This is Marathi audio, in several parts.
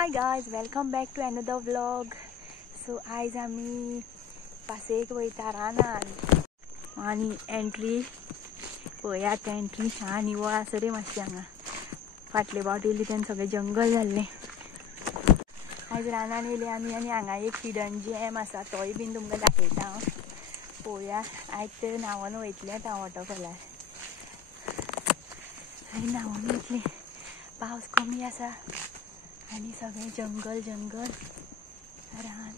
High guys, welcome back to another vlog. So आयज आमी पासेक वयता रानान आनी एंट्री पळयात. एंट्री हा निवळ आसा रे मातशें. हांगा फाटले फावट येयली तेन्ना सगळें जंगल जाल्लें. आयज रानान येयले आमी आनी हांगा एक हिडन जॅम आसा तोय बीन तुमकां दाखयता हांव. पळोवया. आयज तर न्हांवून वयतलें हांव वॉटरफॉलार. आनी न्हांवून वयतलें. पावस कमी आसा आनी सगळें जंगल जंगल रान.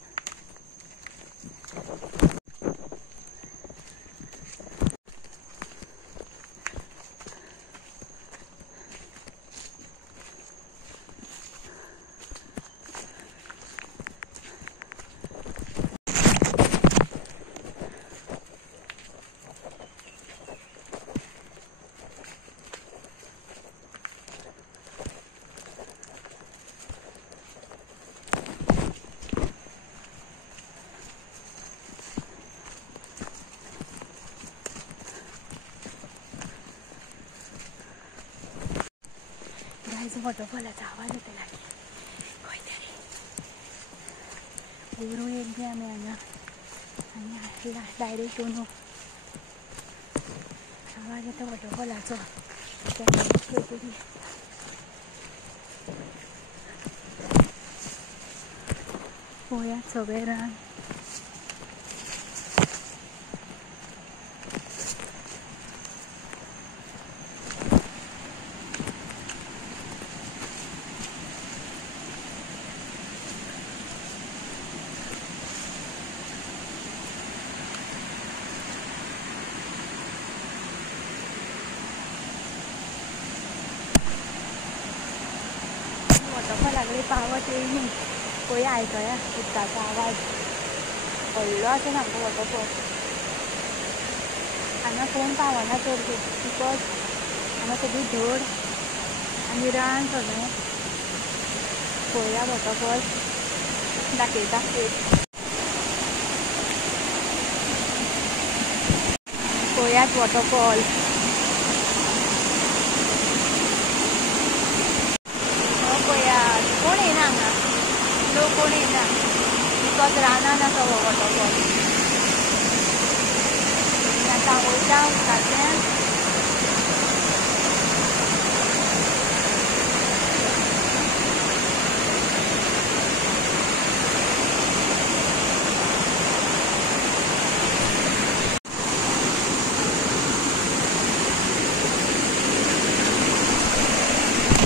वॉटरफॉलाचा आवाज येतो लागली खंय तरी. वरून येयली आमी हांगा आनी डायरेक्ट येवन आवाज येता वॉटरफॉलाचो. खंय तरी पळयात सगळें रान. वॉटरफॉलाकडे पावत येयली. पळय आयकया उदकाचो आवाज. व्हडलो आसा सामको वॉटरफॉल. हांगा कोण पावना चड बिकॉज हांगा सगळी धड आनी रान सगळें. पळया वॉटरफॉल दाखयता. पळयात वॉटरफॉल. पळयात कोण येना हांगा. लोक कोण येना बिकॉज रानान आसा हो वॉटरफॉल. आतां वयता उदकांतल्यान.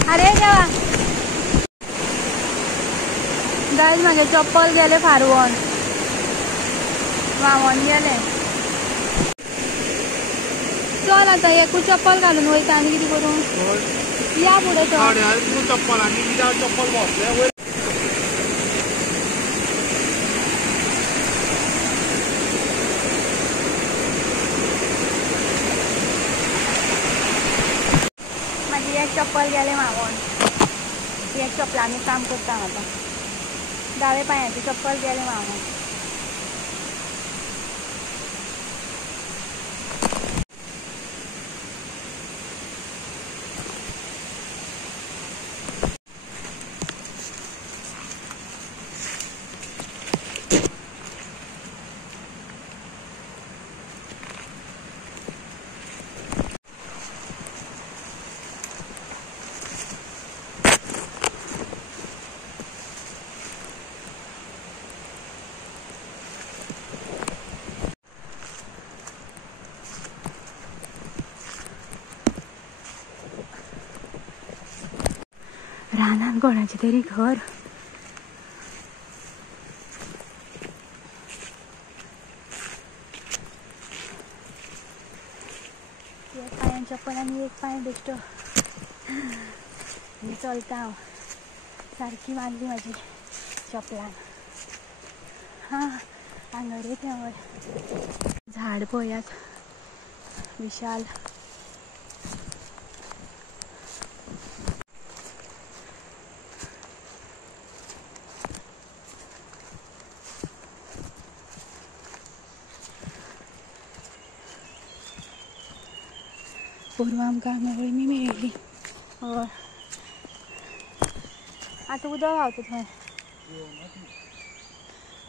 अरे देवा गायज म्हागे चप्पल गेले फारवून. व्हांवून गेले. चल आतां एकूच चप्पल घालून वयता आनी कितें करूं. या फुडें चप्पल म्हाजी एक चप्पल गेले व्हांवून. एक चप्पलांनी काम करता आतां. दावे पांयाची चप्पल गेले व्हांवून. रानान कोणाचें तरी घर. एक पांयान चप्पल आनी एक पांय बेश्टो. आनी चलता हांव. सारकी मारली म्हाजी चप्पलान. हां हांगा रे थंय वय. झाड पळयात विशाल. पूर्व आमकां हांगा वळमी मेळ्ळी. आता उदक व्हांवता थंय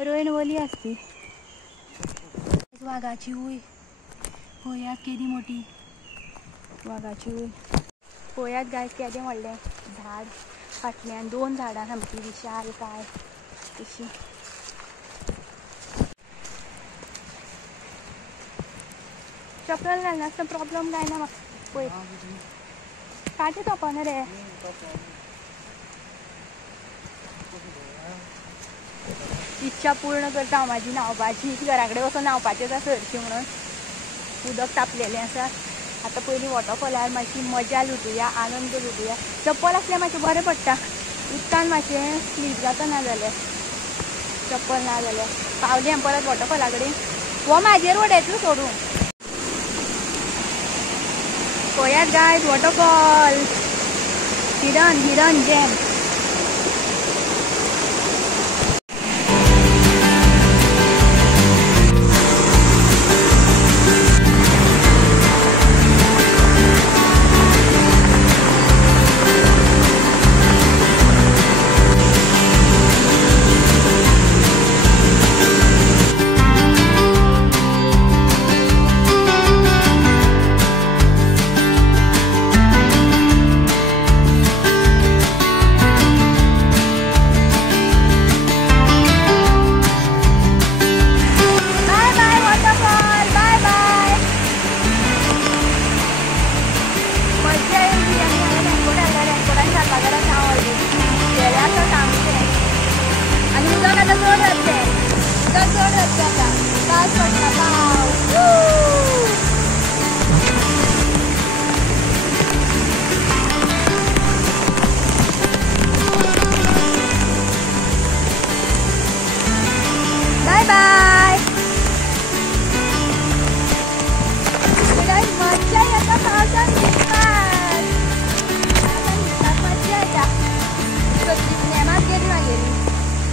रोयन वली असती वाघाची उय पळयात केदी मोठी वाघाची उय पळयात गाय केदें व्हडलें झाड फाटल्यान 2 झाडां सामकी विशाल काय अशी चप्पल घालनासतना प्रॉब्लेम काय ना म्हाका पळय काटे तोपना रे इच्छा पूर्ण करता हांव म्हाजी न्हांवपाची घरा कडेन वचून न्हांवपाचें आसा सरची म्हणून उदक तापलेलें आसा आतां पयलीं वॉटरफॉलार मातशी मजा लुटुया आनंद लुटुया चप्पल आसल्यार मातशें बरें पडटा उदकान मातशें स्लीप जाता ना जाल्यार चप्पल ना जाल्यार पावलीं आमी परत वॉटरफॉला कडेन हो म्हाजेर उडयतलो सोडून पळयात गायज वॉटरफॉल हिडन जेम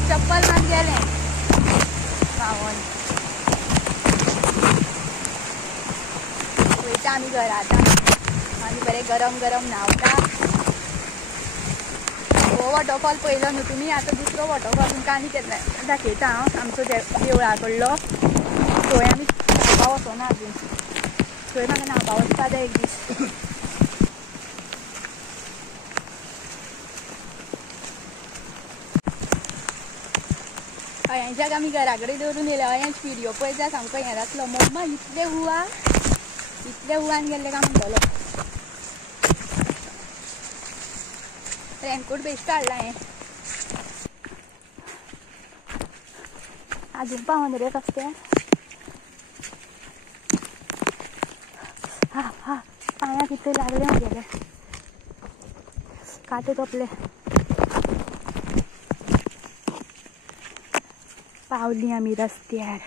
चप्पल मात गेलें न्हांवून वयता आमी घरा आतां आनी बरें गरम गरम न्हांवता हो वॉटरफॉल पयलो न्हू तुमी आतां दुसरो वॉटरफॉल तुमकां आनी दाखयता हांव आमचो देवळा कडलो थंय आमी न्हांवपा वचोना अजून थंय म्हाका न्हांवपा वचपा जाय एक दीस अयांच्याक आमी घरा कडेन दवरून येयले अयांच व्हिडिओ पळयत जाल्यार सामको हें जातलो मम्मा इतले हुवान गेल्ले काय म्हणटलो रेनकोट बेश्टो हाडला हें आजून पावून रे कसते हा पांयाक कितें लागले म्हगेले काटे तोपले पावली आमी रस्त्यार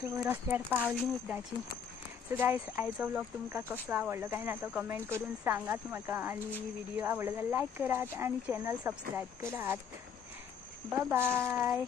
सो रस्त्यार पावली एकदाची सो गायज आयचो व्लॉग तुमकां कसो आवडलो काय ना तो कमेंट करून सांगात म्हाका आनी व्हिडिओ आवडलो जाल्यार लायक करात आनी चॅनल सबस्क्रायब करात बाय बाय